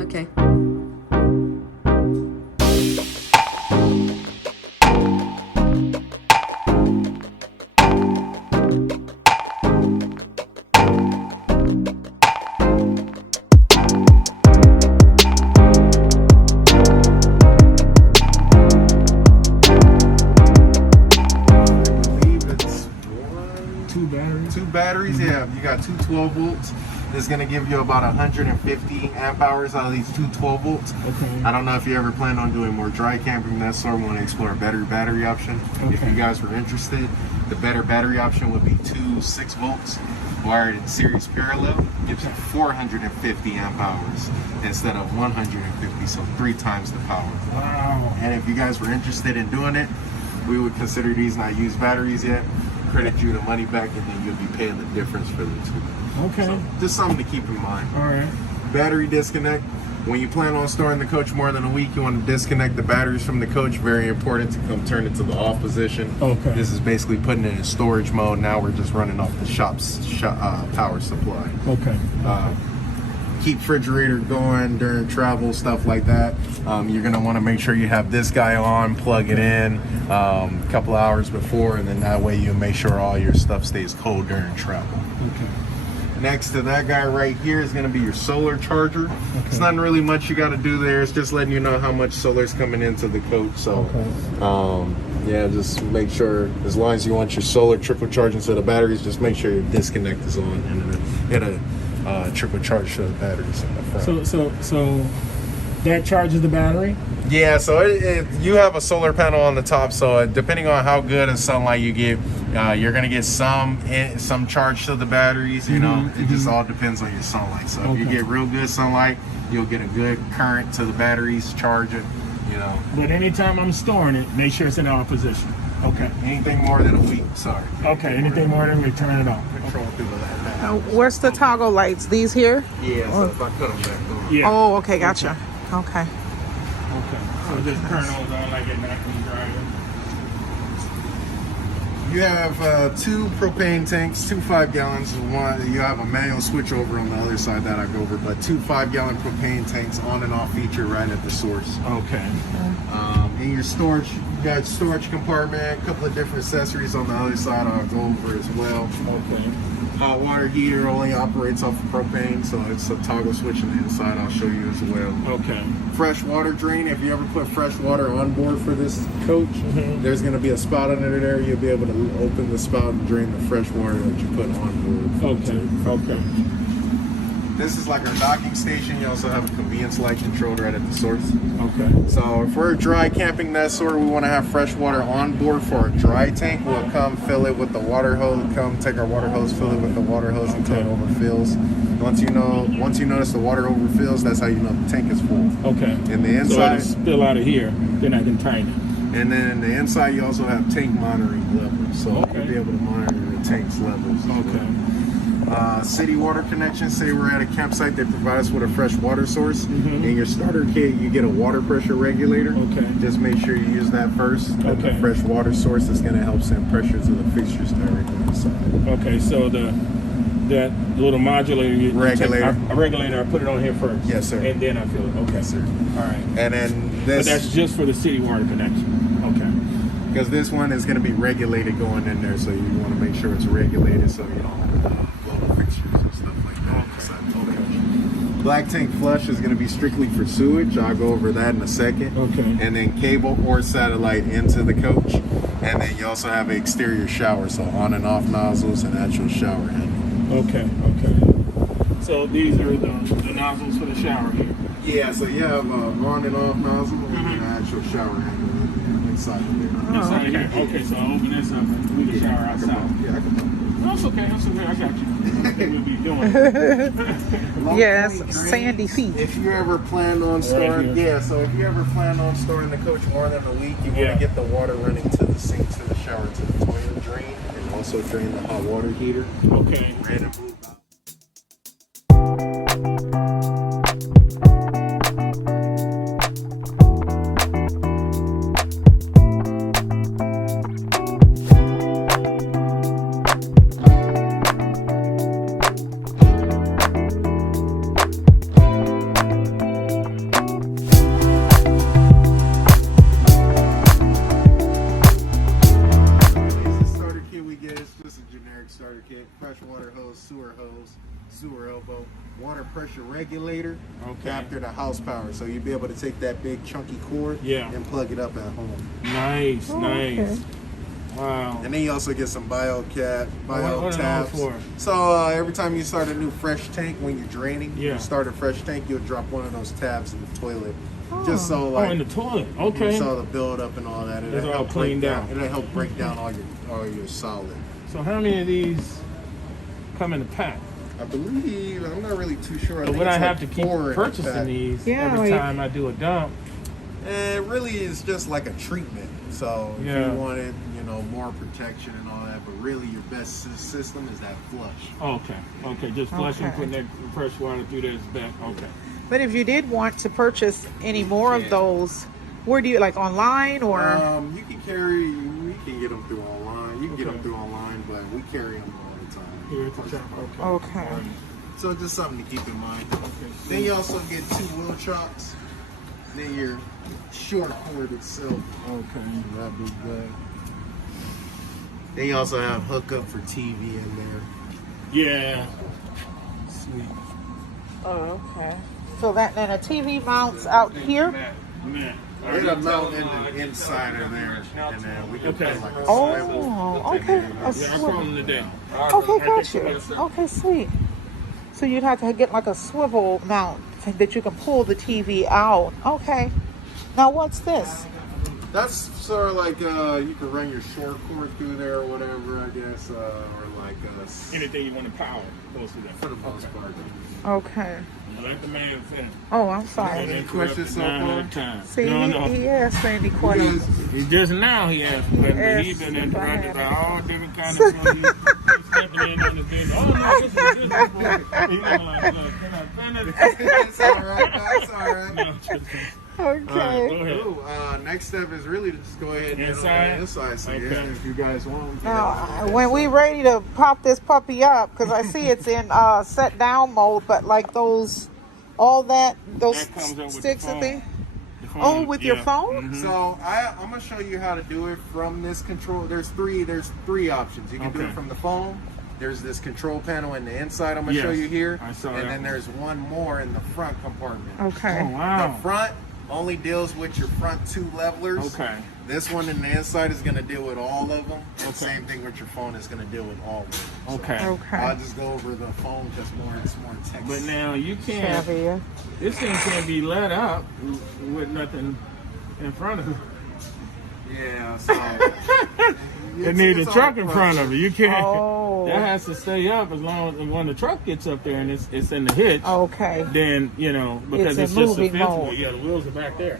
Okay. 2 batteries. Yeah, you got 2 12 volts. This is gonna give you about 150 amp hours out of these 2 12 volts. Okay. I don't know if you ever plan on doing more dry camping, that sort. Want to explore a better battery option. Okay. If you guys were interested, the better battery option would be 2 6 volts wired in series parallel. Gives you 450 amp hours instead of 150, so 3 times the power. Wow. And if you guys were interested in doing it, we would consider these not used batteries yet. Credit you the money back, and then you'll be paying the difference for the 2. Okay. So just something to keep in mind. All right. Battery disconnect. When you plan on storing the coach more than a week, you want to disconnect the batteries from the coach. Very important to come turn it to the off position. Okay. This is basically putting it in storage mode. Now we're just running off the shop's power supply. Okay. Keep refrigerator going during travel, stuff like that. You're gonna want to make sure you have this guy on, plug it in a couple hours before, and then that way you make sure all your stuff stays cold during travel. Okay. Next to that guy right here is gonna be your solar charger. Okay. It's not really much you got to do there. It's just letting you know how much solar is coming into the coach. So, yeah, just make sure, as long as you want your solar trickle charging to the batteries, just make sure your disconnect is on, and then hit a trickle charge to the batteries in the front. So that charges the battery? Yeah, so you have a solar panel on the top, so depending on how good of sunlight you get, you're gonna get some charge to the batteries. You know, it just all depends on your sunlight. So if you get real good sunlight, you'll get a good current to the batteries, charge it. You know. But anytime I'm storing it, make sure it's in off position. Okay. Anything more than a week, sorry. Okay. Anything more than we turn it off. Control through the left. Where's the toggle lights? These here? Yeah. So if I cut them back on. Yeah. Oh, okay, gotcha. Okay. Okay. So just turn those on like at night when you're driving. You have 2 propane tanks, 2 5-gallons. One, you have a manual switch over on the other side that I go over, but 2 5-gallon propane tanks on and off feature right at the source. Okay. In your storage, you got storage compartment, a couple of different accessories on the other side I'll go over as well. Okay. Hot water heater only operates off of propane, so it's a toggle switch on the inside I'll show you as well. Okay. Fresh water drain, if you ever put fresh water on board for this coach, there's going to be a spout under there. You'll be able to open the spout and drain the fresh water that you put on board. Okay. This is like our docking station. You also have a convenience light controlled right at the source. Okay. So if we're dry camping that sort, we want to have fresh water on board for our dry tank. We'll come fill it with the water hose. Come take our water hose, fill it with the water hose until it overfills. Once you notice the water overfills, that's how you know the tank is full. Okay. And the inside, so it'll spill out of here, then I can tighten it. and then in the inside, you also have tank monitoring levels, so you'll be able to monitor the tank's levels. Okay. City water connection. Say we're at a campsite, they provide us with a fresh water source. In your starter kit, you get a water pressure regulator. Okay. Just make sure you use that first. Okay. The fresh water source is going to help send pressure to the fixtures directly inside. Okay, so that little modulator, Regulator. a regulator, I put it on here first. Yes, sir. And then I fill it. Okay, Yes, sir. All right. And then But this, that's just for the city water connection. Okay. because this one is going to be regulated going in there, so you want to make sure it's regulated so you don't blow the fixtures and stuff like that. inside the coach. Black tank flush is going to be strictly for sewage. I'll go over that in a second. Okay. And then cable or satellite into the coach. And then you also have an exterior shower, so on and off nozzles and actual shower handle. Okay. So these are the nozzles for the shower here. Yeah, so you have on and off nozzle and an actual shower handle inside of there. Inside here. Okay, so I'll open this up and we can shower outside. Yeah, I can put That's okay. I got you. We'll be doing it. Yes, sandy feet. If you ever plan on storing, so if you ever plan on storing the coach more than a week, you want to get the water running to the sink, to the shower, to the toilet drain, and also drain the hot water heater. Okay. Ready to move out. elbow. Water pressure regulator, Okay. after the house power. So you'll be able to take that big chunky cord and plug it up at home. Nice, nice. Okay. Wow. And then you also get some bio what are those tabs. for? So every time you start a new fresh tank, when you're draining, Yeah. you start a fresh tank, you'll drop one of those tabs in the toilet. Just so like in the toilet. Okay. so the build up and all that. It's It'll all help cleaned break down. out. It'll help break down all your solid. So how many of these come in a pack? I believe I'm not really too sure. So would I have to keep purchasing these every time I do a dump? It really is just like a treatment. So if Yeah. you wanted, more protection and all that, but really your best system is that flush. Okay, just flushing, Okay. putting that fresh water through there is back. Okay. But if you did want to purchase any more of those, where do you, like online or? You can get them through online. You can get them through online, but we carry them all the time. Here at the shop. Okay. So just something to keep in mind. Then you also get 2 wheel chocks. Then your short cord itself. Okay. That'd be good. Then you also have hookup for TV in there. Yeah. Sweet. Oh, okay. So that then a TV mounts out here. Man. It'll mount in the inside of there, and then we can put like a swivel. Oh, okay. A Yeah, I call swivel. them today. Okay, gotcha. Okay, sweet. So you'd have to get like a swivel mount that you can pull the TV out. Okay. Now what's this? That's sort of like you can run your short cord through there or whatever, I guess, or like Anything you want to power, goes through that. for the most part. Okay. Let the man finish. Oh, I'm sorry. Any questions so far? See, No. he asked me any questions. Just now he asked, but he's been interrupted by all different kinds of things. He's stepping in on the thing. Oh no, this is for you. Like, look, can I finish? That's all right. That's all right. No, just- Okay. All right, go ahead. Ooh, next step is really to just go ahead and Inside? get on the inside. So Okay. yeah, if you guys want. Now, when we ready to pop this puppy up, because I see it's in set down mode, but like those That comes up with sticks the and things. The phone, Oh, with your phone? Mhm. So I'm gonna show you how to do it from this control. There's three options. You can do Okay. it from the phone. There's this control panel in the inside. I'm gonna show Yes, you here, I saw and that then one. there's one more in the front compartment. Okay. Oh wow. The front only deals with your front 2 levelers. Okay. This one in the inside is gonna deal with all of them. And Okay. same thing with your phone is gonna deal with all of them. So Okay. Okay. I'll just go over the phone because it's more text. But now you can't. Savvy. This thing can't be let up with nothing in front of it. Yeah. So It needs a truck in front of it. You can't. Oh. That has to stay up as long as when the truck gets up there and it's in the hitch. Okay. Then because It's it's, in just a moving fifth mode. wheel. Yeah, the wheels are back there.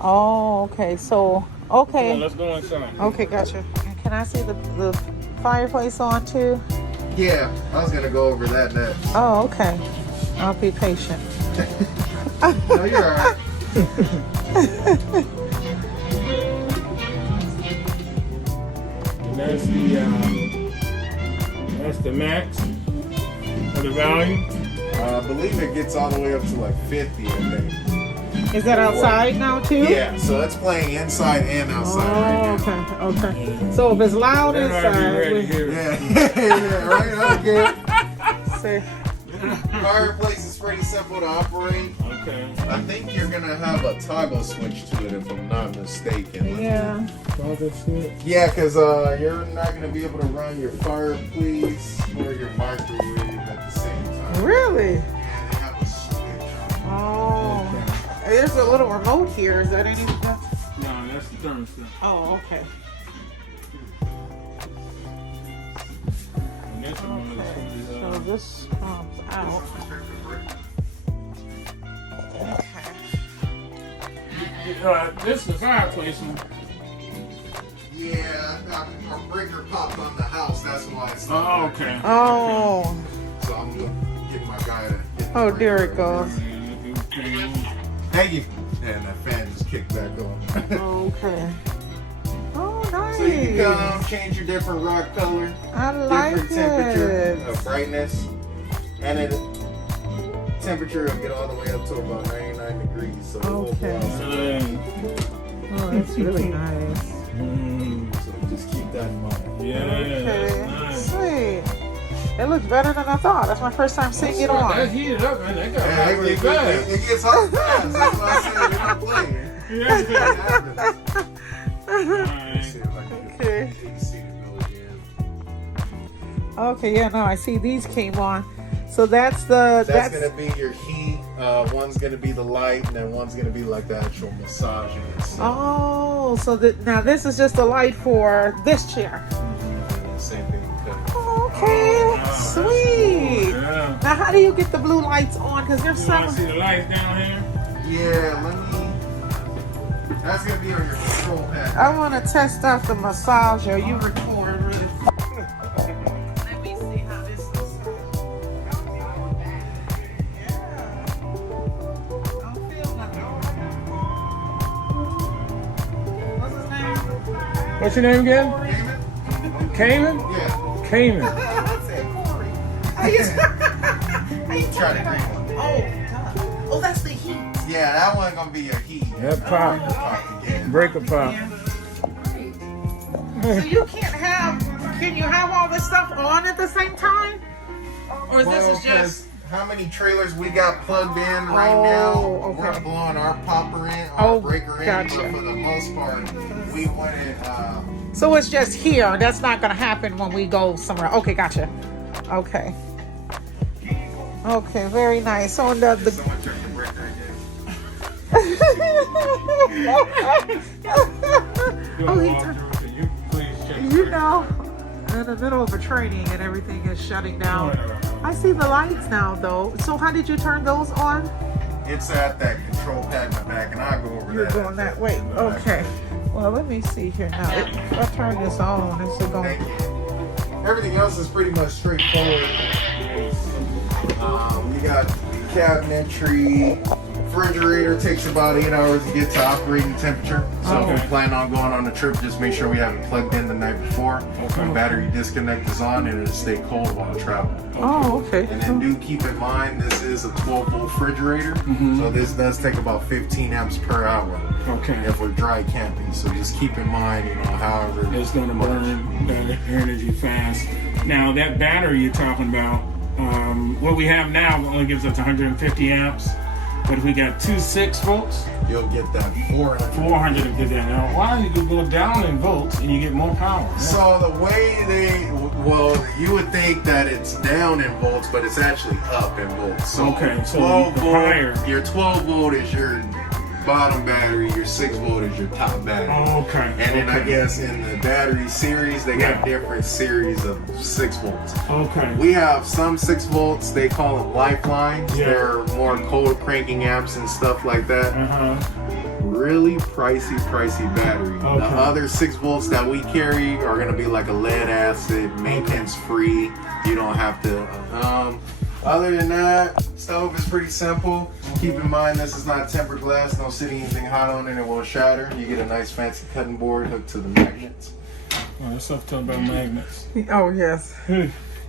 Oh, okay. So, Come okay. on, let's go inside. Okay, gotcha. And can I see the fireplace on too? yeah, I was gonna go over that next. Oh, okay. I'll be patient. No, you're all right. That's the max for the value. I believe it gets all the way up to like 50, I think. Is that outside now too? Yeah, so it's playing inside and outside right now. Oh, okay, okay. So if it's loud Then I'll be ready inside, here. Yeah, yeah, right, okay. say, Fireplace is pretty simple to operate. Okay. I think you're gonna have a toggle switch to it if I'm not mistaken. yeah. Yeah, because you're not gonna be able to run your fireplace or your microwave at the same time. Really? Yeah, they have a switch. Oh. There's a little remote here. Is that anything? No, that's the thermostat. Oh, okay. And this one is So this comes out. Okay. this is the fireplace one. Yeah, our breaker popped on the house. That's why it's Oh, not. okay. Oh. So I'm gonna get my guy to. Get the Oh, there breaker. it goes. Thank you. And that fan just kicked back on. Okay. Oh, nice. So you can change your different rock color, I like different temperature it. of brightness, and it temperature will get all the way up to about 99 degrees. So it won't Okay. go outside. Oh, that's really nice. So just keep that in mind. Yeah, Okay. that's nice. Sweet. It looks better than I thought. That's my first time seeing it on. That's heated up, man. That got Yeah, hot really fast. it gets hot fast. That's why I said you're not playing. Okay. Okay, yeah, no, I see these came on. So that's gonna be your heat. One's gonna be the light, and then one's gonna be like the actual massage unit. Oh, so now this is just a light for this chair. Same thing. Okay, sweet. Yeah. Now, how do you get the blue lights on? Because there's You want to some. see the lights down here? Yeah, that's gonna be on your control pad. I want to test out the massager. You record really. Let me see how this is. Don't feel nothing. What's his name? What's your name again? Cayman? Yeah. Cayman. I said Corey. How you Try the green one. Oh, God. Oh, that's the heat. Yeah, that one gonna be your heat. That pop. Pop again. Breaker pop. So you can you have all this stuff on at the same time? Or Well, this is 'cause just, how many trailers we got plugged in right Oh, now? okay. We're blowing our popper in, our breaker in, gotcha. but for the most part, we wanted. so it's just here. That's not going to happen when we go somewhere. Okay, gotcha. Okay. Okay, very nice. So the Someone check the breaker again. oh, he You please check. you know, in the middle of a training and everything is shutting down. I see the lights now, though. So how did you turn those on? It's at that control pad in the back, and I'll go over You're that. going that way. Okay. Well, let me see here now. If I turn this on, is it going? Thank you. Everything else is pretty much straightforward. You got cabinetry. Refrigerator takes about 8 hours to get to operating temperature. So if we plan on going on a trip, just make sure we have it plugged in the night before. Okay. The battery disconnect is on and it'll stay cold while traveling. Oh, okay. And then do keep in mind this is a 12-volt refrigerator, so this does take about 15 amps per hour Okay. if we're dry camping. So just keep in mind, however It's going to burn that energy fast. Now, that battery you're talking about, what we have now only gives us 150 amps. But if we got two 6 volts, you'll get that 400. 450 amps. Now, why you could go down in volts and you get more power? So the way you would think that it's down in volts, but it's actually up in volts. So Okay, so 12 the volt, higher. your 12 volt is your bottom battery, your 6 volt is your top battery. Okay. And then I guess in the battery series, they got different series of 6 volts. Okay. We have some 6 volts, they call them lifelines. Yeah. They're more cold cranking amps and stuff like that. Really pricey battery. Okay. The other 6 volts that we carry are gonna be like a lead acid, maintenance free. You don't have to. Other than that, stove is pretty simple. Keep in mind this is not tempered glass. Don't sit anything hot on it, it will shatter. You get a nice fancy cutting board hooked to the magnets. Oh, that's stuff talking about magnets. Oh, yes.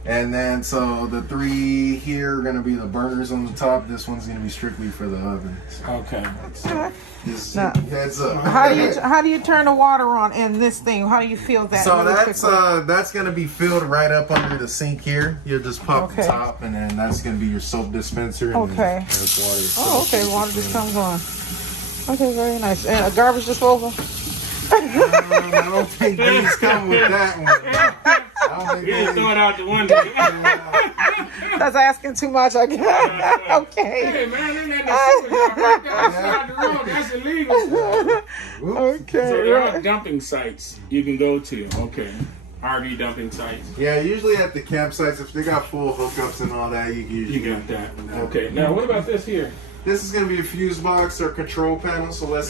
And then so the 3 here are gonna be the burners on the top. This one's gonna be strictly for the ovens. Okay. Just Now, heads up. How do you turn the water on in this thing? How do you feel that? So really that's quickly? that's gonna be filled right up under the sink here. You'll just pop the Okay. top, and then that's gonna be your soap dispenser. And Okay. then there's water. Oh, okay. Water just comes on. Okay, very nice. And a garbage disposal? I don't think these come with that one. I don't think You just they- throw it out the window. That's asking too much, I guess. Okay. Hey, man, they let that right there outside the road. That's illegal. So Okay. there are dumping sites you can go to. Okay. RV dumping sites. Yeah, usually at the campsites, if they got full hookups and all that, you can You usually. got that. Okay. Now, what about this here? This is gonna be a fuse box or control panel. So let's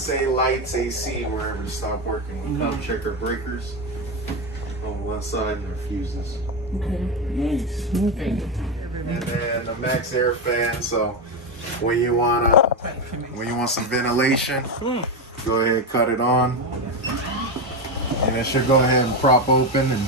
say lights, AC, wherever stop working. We'll come check our breakers on one side and our fuses. Okay. Nice. Okay. And then the max air fan. So when you want some ventilation, go ahead, cut it on, and it should go ahead and prop open and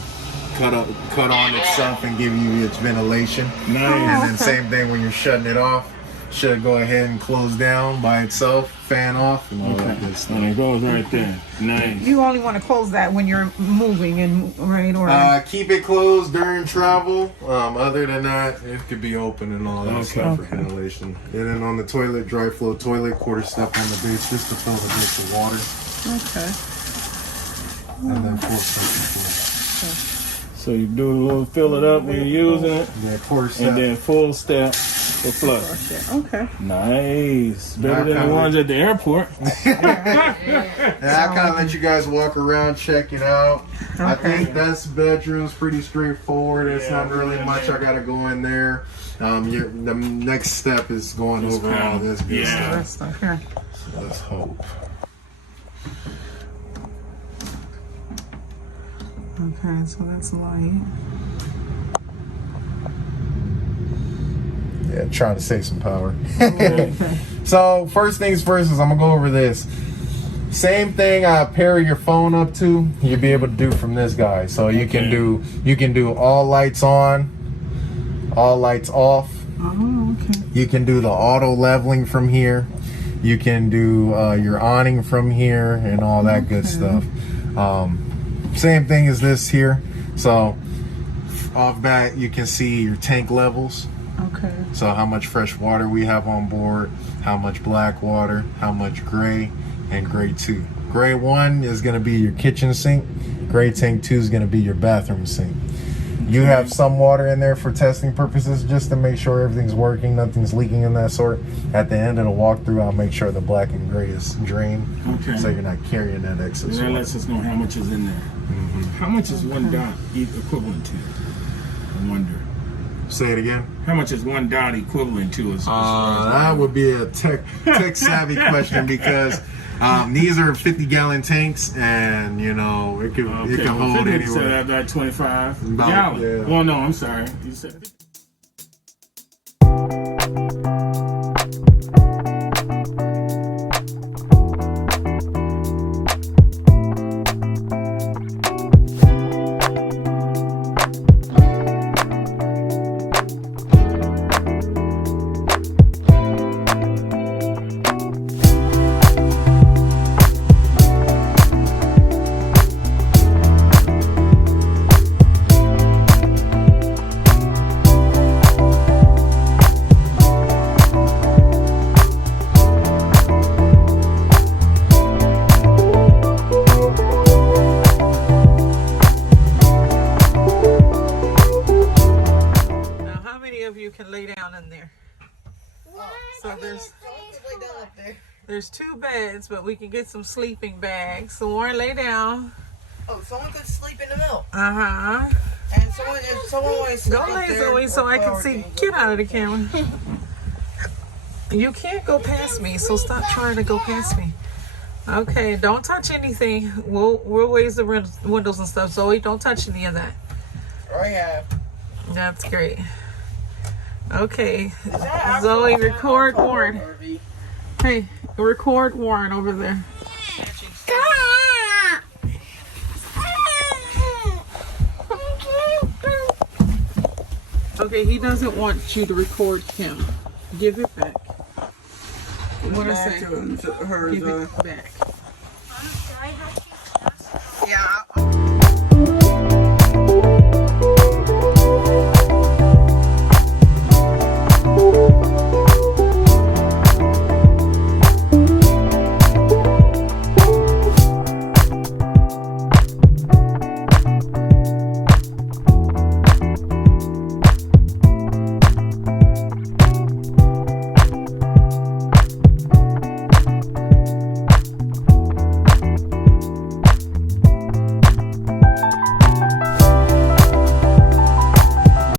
cut on itself and give you its ventilation. Nice. And then same thing when you're shutting it off, should go ahead and close down by itself, fan off, and all that good stuff. And it goes right there. Nice. You only want to close that when you're moving and right or Keep it closed during travel. Other than that, it could be open and all that stuff for ventilation. And then on the toilet, dry flow toilet, quarter step on the base just to fill the base with water. okay. And then full step before. So you do a little fill it up when you're using it, Yeah, quarter step. and then full step for flush. Okay. Nice. Better than the ones at the airport. And I kind of let you guys walk around, check it out. I think this bedroom's pretty straightforward. It's not really much I gotta go in there. The next step is going over all this good stuff. Here. So let's hope. Okay, so that's light. Yeah, trying to save some power. So first things first is I'm gonna go over this. Same thing I pair your phone up to, you'll be able to do from this guy. So you can do all lights on, all lights off. Oh, okay. You can do the auto leveling from here. You can do your awning from here and all that good stuff. Same thing as this here. So off bat, you can see your tank levels. Okay. So how much fresh water we have on board, how much black water, how much gray, and gray 2. Gray 1 is going to be your kitchen sink. Gray tank 2 is going to be your bathroom sink. You have some water in there for testing purposes just to make sure everything's working, nothing's leaking and that sort. At the end of the walkthrough, I'll make sure the black and gray is drained. Okay. So you're not carrying that excess And that water. lets us know how much is in there. How much is one dot equivalent to? I wonder. Say it again. How much is one dot equivalent to? That would be a tech savvy question because these are 50-gallon tanks, and you know it can hold anywhere. So that 25 About, gallon. yeah. Well, no, I'm sorry. You said. Can lay down in there. So there's 2 beds, but we can get some sleeping bags. So Warren, lay down. Oh, someone could sleep in the middle. And if someone wants to go lay Zoe so I can see. Get out of the camera. You can't go past me, so stop trying to go past me. Okay, don't touch anything. We'll raise the windows and stuff. Zoe, don't touch any of that. I have. That's great. Okay, Zoe, record Warren. Hey, record Warren over there. Okay, he doesn't want you to record him. Give it back. What I say? Give it back.